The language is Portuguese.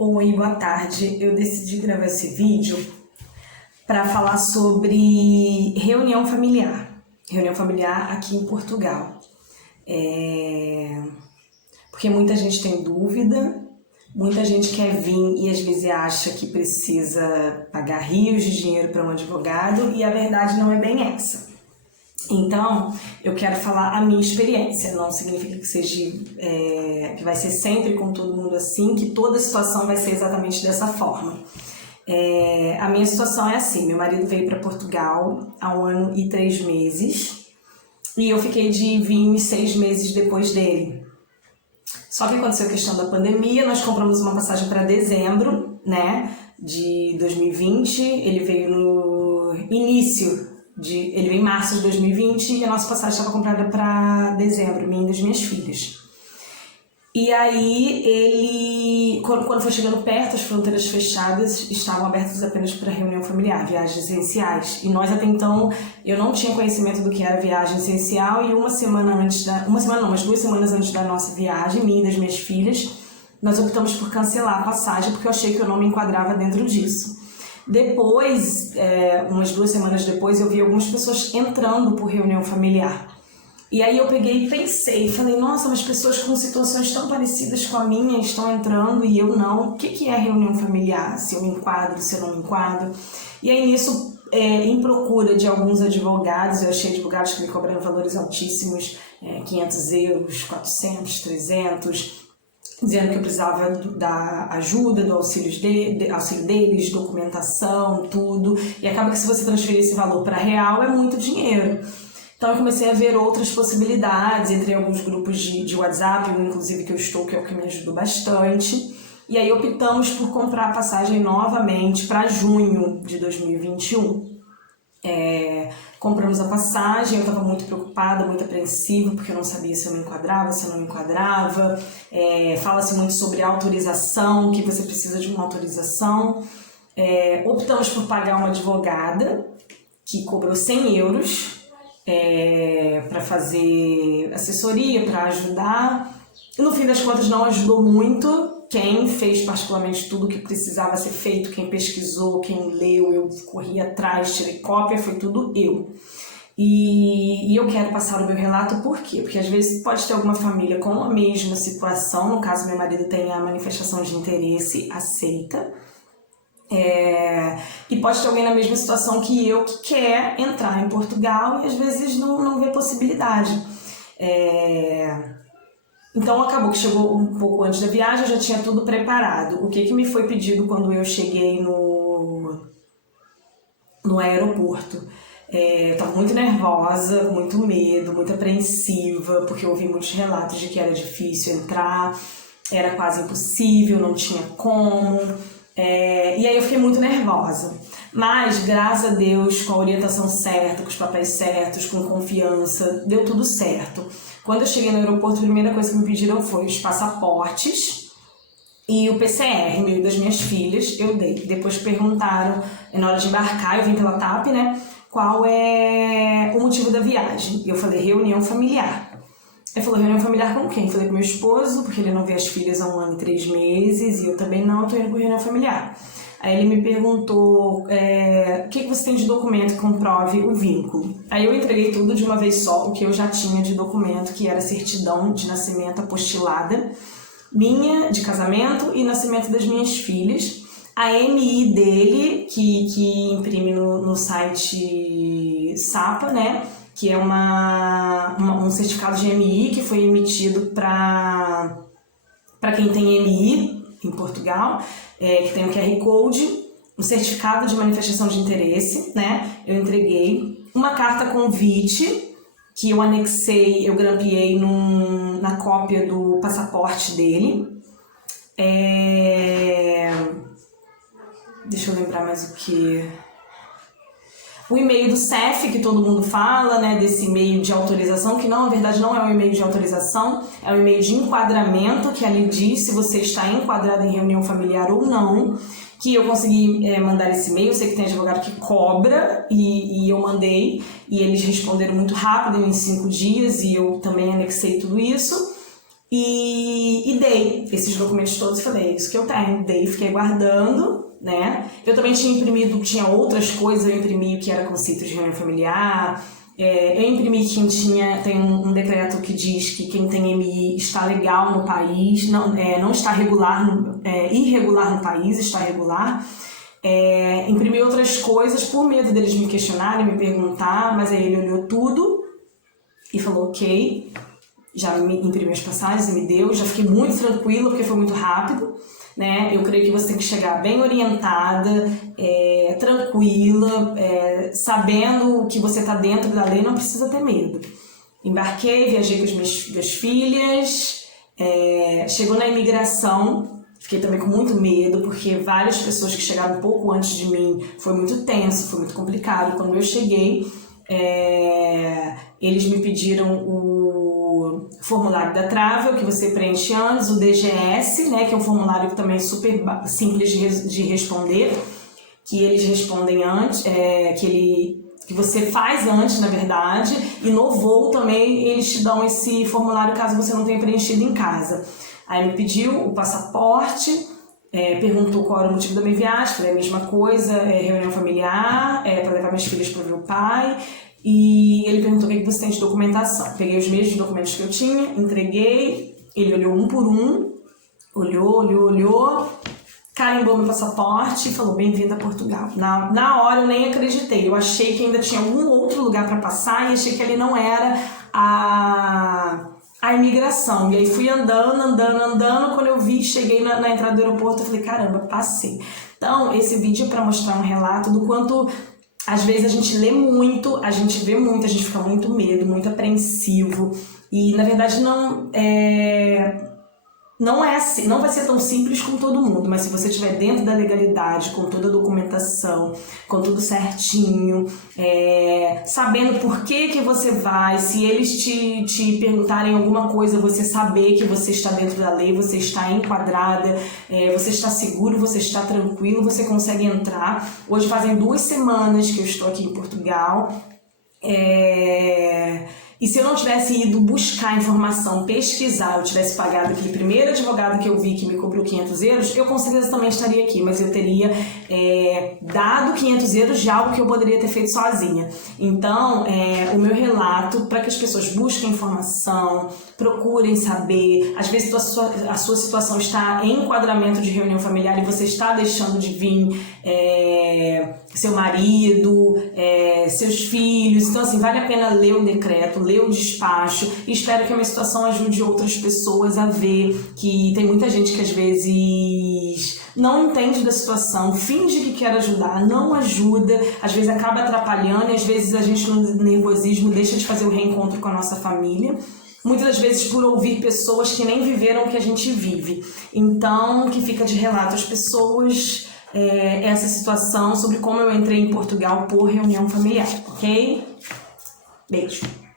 Oi, boa tarde. Eu decidi gravar esse vídeo para falar sobre reunião familiar. Reunião familiar aqui em Portugal. Porque muita gente tem dúvida, muita gente quer vir e às vezes acha que precisa pagar rios de dinheiro para um advogado e a verdade não é bem essa. Então, eu quero falar a minha experiência, não significa que seja, que vai ser sempre com todo mundo assim, que toda situação vai ser exatamente dessa forma. A minha situação é assim, meu marido veio para Portugal há 1 ano e 3 meses e eu fiquei de vir 6 meses depois dele. Só que aconteceu a questão da pandemia, nós compramos uma passagem para dezembro, né, de 2020, ele veio no início ele veio em março de 2020 e a nossa passagem estava comprada para dezembro, minha e das minhas filhas. E aí ele, quando foi chegando perto, as fronteiras fechadas estavam abertas apenas para reunião familiar, viagens essenciais. E nós até então, eu não tinha conhecimento do que era viagem essencial e umas 2 semanas antes da nossa viagem, minha e das minhas filhas, nós optamos por cancelar a passagem porque eu achei que eu não me enquadrava dentro disso. Depois, umas 2 semanas depois, eu vi algumas pessoas entrando por reunião familiar. E aí eu peguei e pensei, falei, nossa, mas pessoas com situações tão parecidas com a minha estão entrando e eu não. O que é reunião familiar? Se eu me enquadro, se eu não me enquadro? E aí nisso, em procura de alguns advogados, eu achei advogados que me cobraram valores altíssimos, 500 euros, 400, 300... dizendo que eu precisava da ajuda, do auxílio deles, documentação, tudo. E acaba que se você transferir esse valor para real, é muito dinheiro. Então eu comecei a ver outras possibilidades, entrei em alguns grupos de WhatsApp, um inclusive que eu estou, que é o que me ajudou bastante. E aí optamos por comprar a passagem novamente para junho de 2021. Compramos a passagem, eu estava muito preocupada, muito apreensiva, porque eu não sabia se eu me enquadrava, se eu não me enquadrava. Fala-se muito sobre autorização, que você precisa de uma autorização. Optamos por pagar uma advogada, que cobrou 100 euros para fazer assessoria, para ajudar. E no fim das contas não ajudou muito. Quem fez particularmente tudo o que precisava ser feito, quem pesquisou, quem leu, eu corri atrás, tirei cópia, foi tudo eu. E eu quero passar o meu relato por quê? Porque às vezes pode ter alguma família com a mesma situação, no caso meu marido tem a manifestação de interesse aceita, e pode ter alguém na mesma situação que eu que quer entrar em Portugal e às vezes não vê possibilidade. Então acabou que chegou um pouco antes da viagem, eu já tinha tudo preparado. O que me foi pedido quando eu cheguei no aeroporto? Eu estava muito nervosa, com muito medo, muito apreensiva, porque eu ouvi muitos relatos de que era difícil entrar, era quase impossível, não tinha como. E aí eu fiquei muito nervosa. Mas, graças a Deus, com a orientação certa, com os papéis certos, com confiança, deu tudo certo. Quando eu cheguei no aeroporto, a primeira coisa que me pediram foi os passaportes e o PCR, meu e das minhas filhas, eu dei. Depois perguntaram, na hora de embarcar, eu vim pela TAP, né, qual é o motivo da viagem. E eu falei, reunião familiar. Ele falou, reunião familiar com quem? Eu falei, com meu esposo, porque ele não vê as filhas há 1 ano e 3 meses, e eu também não, estou indo com reunião familiar. Aí ele me perguntou, o que você tem de documento que comprove o vínculo? Aí eu entreguei tudo de uma vez só, o que eu já tinha de documento, que era certidão de nascimento apostilada, minha, de casamento, e nascimento das minhas filhas. A MI dele, que imprime no site SAPA, né? Que é um certificado de MI que foi emitido para quem tem MI em Portugal, que tem o QR Code, um certificado de manifestação de interesse, né? Eu entreguei uma carta convite que eu anexei, eu grampeei na cópia do passaporte dele. Deixa eu lembrar mais o que... O e-mail do CEF, que todo mundo fala, né, desse e-mail de autorização, que não, na verdade não é um e-mail de autorização, é um e-mail de enquadramento, que ali diz se você está enquadrado em reunião familiar ou não, que eu consegui mandar esse e-mail. Eu sei que tem advogado que cobra, e eu mandei, e eles responderam muito rápido, em 5 dias, e eu também anexei tudo isso. e dei esses documentos todos, falei, é isso que eu tenho, dei, fiquei guardando, né? Eu também tinha outras coisas, eu imprimi o que era conceito de reunião familiar, eu imprimi tem um decreto que diz que quem tem MI está legal no país, não está irregular no país, está regular. Imprimi outras coisas por medo deles me questionarem, me perguntar, mas aí ele olhou tudo e falou ok, já me imprimiu as passagens e me deu, já fiquei muito tranquila porque foi muito rápido, né? Eu creio que você tem que chegar bem orientada, tranquila, sabendo que você está dentro da lei, não precisa ter medo. Embarquei, viajei com as minhas filhas, chegou na imigração, fiquei também com muito medo, porque várias pessoas que chegaram um pouco antes de mim, foi muito tenso, foi muito complicado. Quando eu cheguei, eles me pediram o formulário da Travel, que você preenche antes, o DGS, né, que é um formulário também super simples de responder, que eles respondem antes, que você faz antes, na verdade, e no voo também eles te dão esse formulário caso você não tenha preenchido em casa. Aí me pediu o passaporte, perguntou qual era o motivo da minha viagem, falei a mesma coisa, reunião familiar, para levar minhas filhas para ver o pai, e ele perguntou o que você tem de documentação. Peguei os mesmos documentos que eu tinha, entreguei, ele olhou um por um, olhou, carimbou meu passaporte e falou, bem-vindo a Portugal. Na hora eu nem acreditei, eu achei que ainda tinha algum outro lugar para passar e achei que ali não era a imigração. E aí fui andando, quando eu vi, cheguei na entrada do aeroporto, eu falei, caramba, passei. Então, esse vídeo é para mostrar um relato do quanto, às vezes, a gente lê muito, a gente vê muito, a gente fica muito medo, muito apreensivo, e, na verdade, não vai ser tão simples com todo mundo, mas se você estiver dentro da legalidade, com toda a documentação, com tudo certinho, sabendo por que você vai, se eles te perguntarem alguma coisa, você saber que você está dentro da lei, você está enquadrada, você está seguro, você está tranquilo, você consegue entrar. Hoje fazem 2 semanas que eu estou aqui em Portugal. E se eu não tivesse ido buscar informação, pesquisar, eu tivesse pagado aquele primeiro advogado que eu vi que me cobrou 500 euros, eu com certeza também estaria aqui, mas eu teria dado 500 euros de algo que eu poderia ter feito sozinha. Então, o meu relato para que as pessoas busquem informação, procurem saber, às vezes a sua situação está em enquadramento de reunião familiar e você está deixando de vir seu marido, seus filhos, então assim, vale a pena ler o decreto, ler o despacho, e espero que a minha situação ajude outras pessoas a ver que tem muita gente que às vezes não entende da situação, finge que quer ajudar, não ajuda, às vezes acaba atrapalhando e às vezes a gente no nervosismo deixa de fazer o reencontro com a nossa família. Muitas das vezes por ouvir pessoas que nem viveram o que a gente vive. Então, que fica de relato às pessoas essa situação sobre como eu entrei em Portugal por reunião familiar, ok? Beijo!